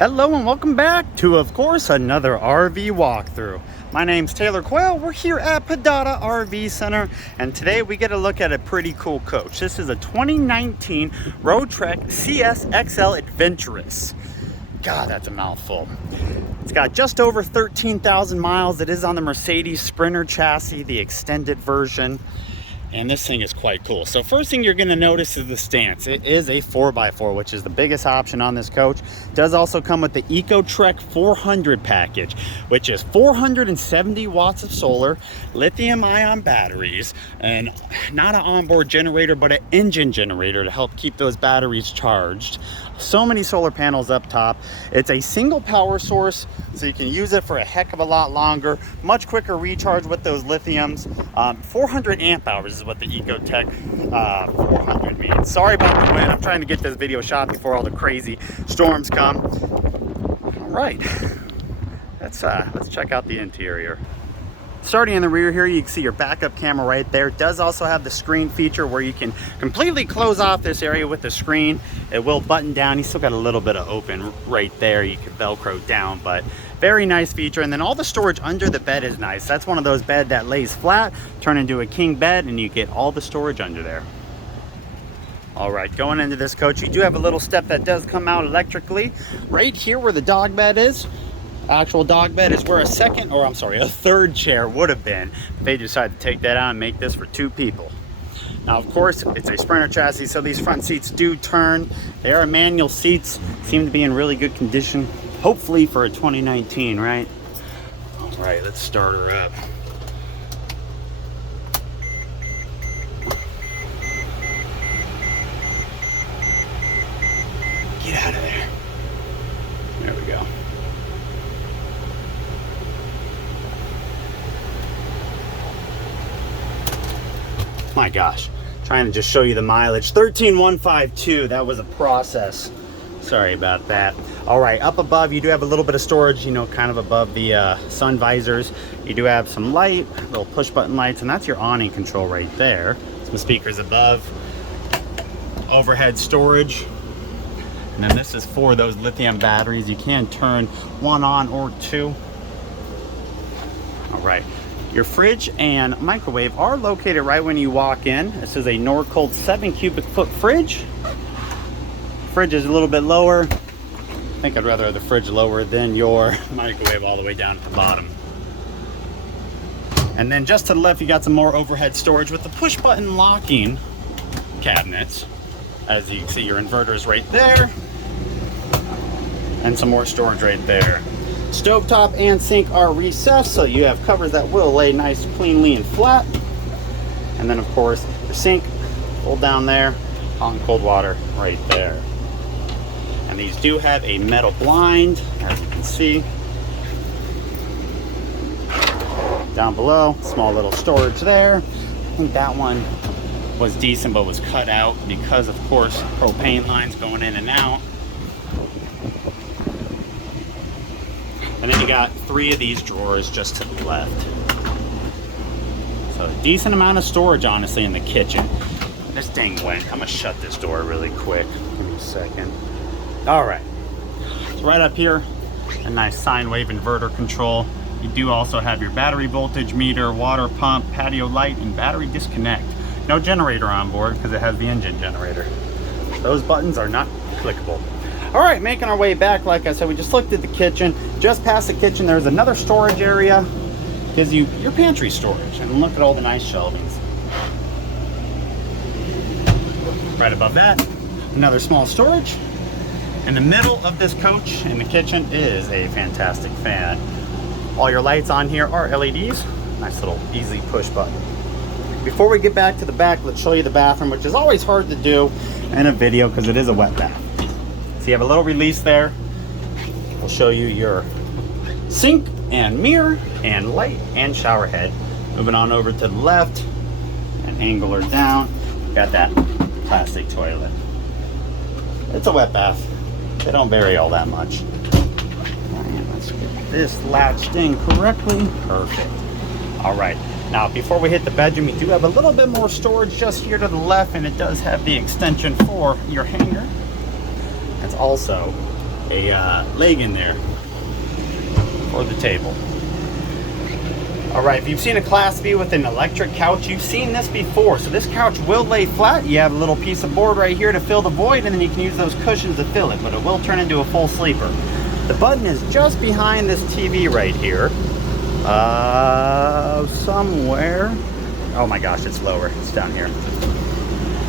Hello and welcome back to, of course, another RV walkthrough. My name's Taylor Quayle. We're here at Padada RV Center, and today we get to look at a pretty cool coach. This is a 2019 Roadtrek CSXL Adventurous. God, that's a mouthful. It's got just over 13,000 miles. It is on the Mercedes Sprinter chassis, the extended version. And this thing is quite cool. So first thing you're going to notice is the stance. It is a 4x4, which is the biggest option on this coach. It does also come with the Ecotrek 400 package, which is 470 watts of solar, lithium ion batteries, and not an onboard generator, but an engine generator to help keep those batteries charged. So many solar panels up top. It's a single power source, so you can use it for a heck of a lot longer. Much quicker recharge with those lithiums. 400 amp hours is what the Ecotrek 400 means. Sorry about the wind. I'm trying to get this video shot before all the crazy storms come. All right, let's check out the interior. Starting in the rear here, you can see your backup camera right there. It does also have the screen feature where you can completely close off this area with the screen. It will button down. You still got a little bit of open right there. You can Velcro down, but very nice feature. And then all the storage under the bed is nice. That's one of those beds that lays flat, turn into a king bed, and you get all the storage under there. All right, going into this coach, you do have a little step that does come out electrically. Right here where the dog bed is, actual dog bed is where a third chair would have been. They decided to take that out and make this for two people. Now, of course, it's a Sprinter chassis, so these front seats do turn. They are manual seats, seem to be in really good condition, hopefully for a 2019, right? All right, let's start her up. Get out of there. There we go. My gosh, trying to just show you the mileage. 13,152, that was a process. Sorry about that. All right, up above, you do have a little bit of storage, you know, kind of above the sun visors. You do have some light, little push button lights, and that's your awning control right there. Some speakers above, overhead storage. And then this is for those lithium batteries. You can turn one on or two. All right. Your fridge and microwave are located right when you walk in. This is a Norcold 7 cubic foot fridge. Fridge is a little bit lower. I think I'd rather have the fridge lower than your microwave all the way down at the bottom. And then just to the left, you got some more overhead storage with the push button locking cabinets. As you can see, your inverters right there. And some more storage right there. Stovetop and sink are recessed, so you have covers that will lay nice, cleanly, and flat. And then, of course, the sink, pull down there, hot and cold water right there. And these do have a metal blind, as you can see. Down below, small little storage there. I think that one was decent, but was cut out because, of course, propane lines going in and out. And then you got 3 of these drawers just to the left. So a decent amount of storage, honestly, in the kitchen. This dang went. I'm gonna shut this door really quick. Give me a second. All right. So right up here, a nice sine wave inverter control. You do also have your battery voltage meter, water pump, patio light, and battery disconnect. No generator on board because it has the engine generator. Those buttons are not clickable. All right, making our way back. Like I said, we just looked at the kitchen. Just past the kitchen, there's another storage area. Gives you your pantry storage. And look at all the nice shelvings. Right above that, another small storage. In the middle of this coach in the kitchen is a fantastic fan. All your lights on here are LEDs. Nice little easy push button. Before we get back to the back, let's show you the bathroom, which is always hard to do in a video because it is a wet bath. So you have a little release there. We'll show you your sink and mirror and light and shower head. Moving on over to the left and angle her down. Got that plastic toilet. It's a wet bath. They don't vary all that much. And let's get this latched in correctly. Perfect. All right. Now, before we hit the bedroom, you do have a little bit more storage just here to the left, and it does have the extension for your hanger. It's also a leg in there for the table. All right, if you've seen a Class B with an electric couch, you've seen this before. So this couch will lay flat. You have a little piece of board right here to fill the void, and then you can use those cushions to fill it, but it will turn into a full sleeper. The button is just behind this TV right here. Somewhere. Oh my gosh, it's lower. It's down here.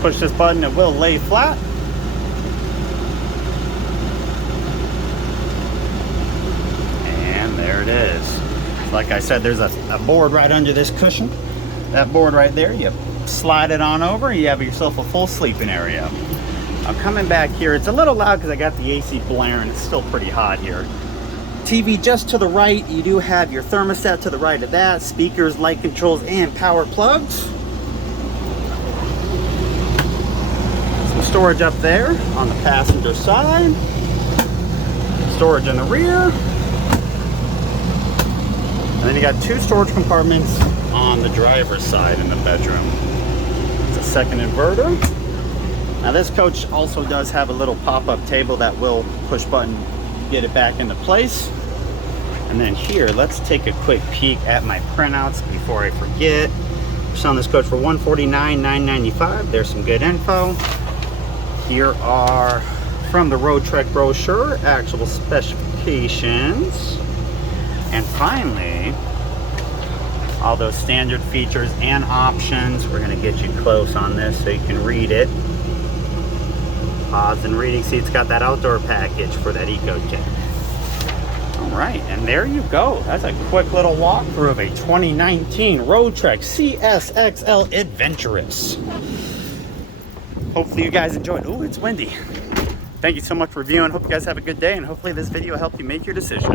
Push this button, it will lay flat. And there it is. Like I said, there's a board right under this cushion. That board right there, you slide it on over, you have yourself a full sleeping area. I'm coming back here. It's a little loud because I got the AC blaring. It's still pretty hot here. TV just to the right. You do have your thermostat to the right of that. Speakers, light controls, and power plugs. Some storage up there on the passenger side. Storage in the rear. And then you got two storage compartments on the driver's side in the bedroom. It's a second inverter. Now this coach also does have a little pop-up table that will push button, get it back into place. And then here, let's take a quick peek at my printouts before I forget. We're selling this coach for $149,995. There's some good info. Here are, from the Roadtrek brochure, actual specifications. And finally, all those standard features and options. We're going to get you close on this so you can read it. Pods and reading seats. Got that outdoor package for that Ecotrek. All right, and there you go. That's a quick little walkthrough of a 2019 Roadtrek CSXL Adventurous. Hopefully you guys enjoyed. Oh, it's windy. Thank you so much for viewing. Hope you guys have a good day, and hopefully this video helped you make your decision.